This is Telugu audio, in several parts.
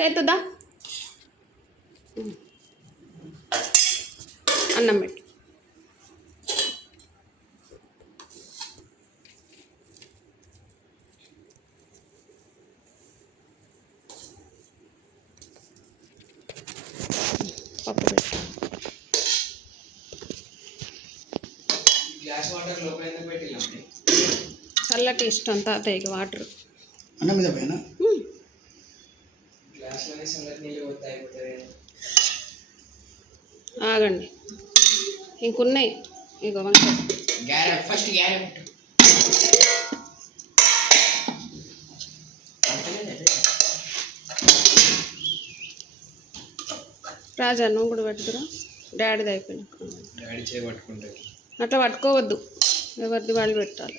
చేతుదా అన్నం పెట్టు. పప్పు పెట్టు. చల్లటి ఇష్టం తాతయ్యకి వాటర్. అన్నం మీద పైన ఆగండి, ఇంకున్నాయి. ఇగో ఫస్ట్ రాజా నువ్వు కూడా పెట్టుకురా. డాడీది అయిపోయినా డాడీ చేయి పట్టుకుంటారు. అట్లా పట్టుకోవద్దు, ఎవరిది వాళ్ళు పెట్టాలి.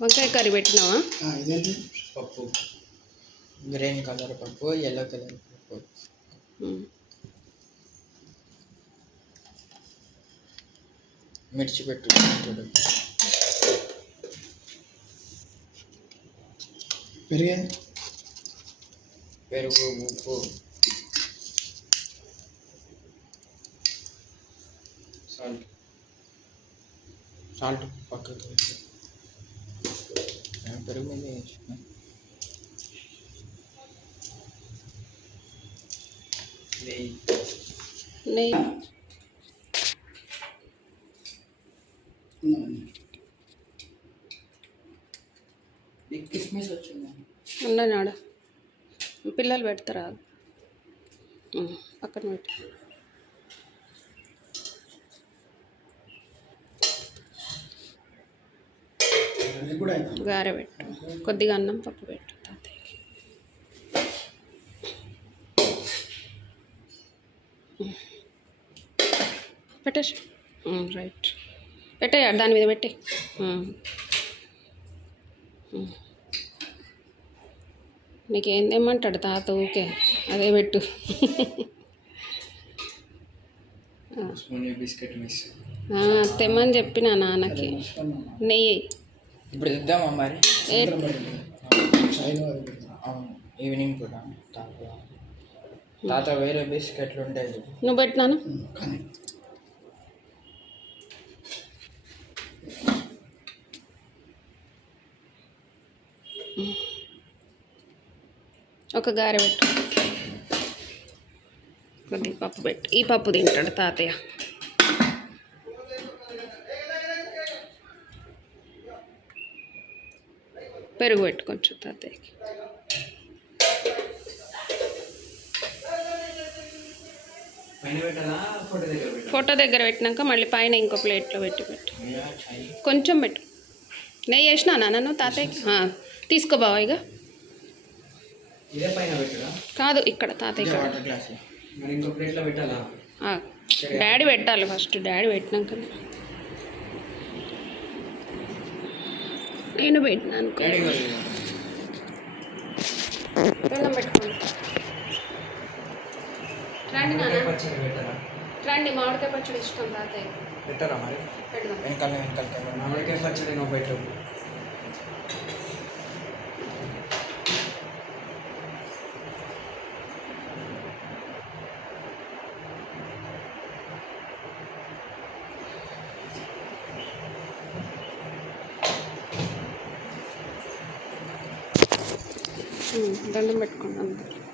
వంకాయ కర్రీ పెట్టినావా? ఇదేంటి పప్పు, గ్రీన్ కలర్ పప్పు, ఎల్లో కలర్ పప్పు. మిర్చి పెట్టు. పెరుగు, ఉప్పు, సాల్ట్ పక్కకు పెరుగు మీద వేసిన నెయ్యి. కిస్మిస్ వచ్చింది. ఉండని ఆడ పిల్లలు పెడతారా? పక్కన పెట్టు. గారె పెట్టు. కొద్దిగా అన్నం పప్పు పెట్టు తాతయ్యకి. పెట్టేసి రైట్ పెట్టే, దాని మీద పెట్టే. నీకేం తెమ్మంటాడు తాత? ఊకే అదే పెట్టు. తెమ్మని చెప్పిన నాన్నకి. నెయ్యి ఇప్పుడు ఇద్దామా మరి? ఈవినింగ్ కూడా తాత వేరే బిస్కెట్లు ఉంటాయి. నువ్వు పెట్టినాను. ఒక గారె పెట్టు, కొద్దిగా పప్పు పెట్టు. ఈ పప్పు తింటాడు తాతయ్య. పెరుగు పెట్టు కొంచెం తాతయ్యకి. ఫోటో దగ్గర పెట్టినాక మళ్ళీ పైన ఇంకో ప్లేట్లో పెట్టు. కొంచెం పెట్టు. నెయ్యి వేసినా నాన్న తాతయ్యకి? తీసుకో బావ. ఇక కాదు, ఇక్కడ తాతయ్య డాడీ పెట్టాలి ఫస్ట్. డాడీ పెట్టినాక నేను పెట్టినాను. బెల్లం పెట్టుకోండి. రండి నాన్న, రండి. మామిడికాయ పచ్చడి ఇష్టం తాతయ్య. పెట్టరా మరి? పెడదాం. మామిడికాయ పచ్చడి నువ్వు పెట్టు. దండం పెట్టుకోండి అందరు.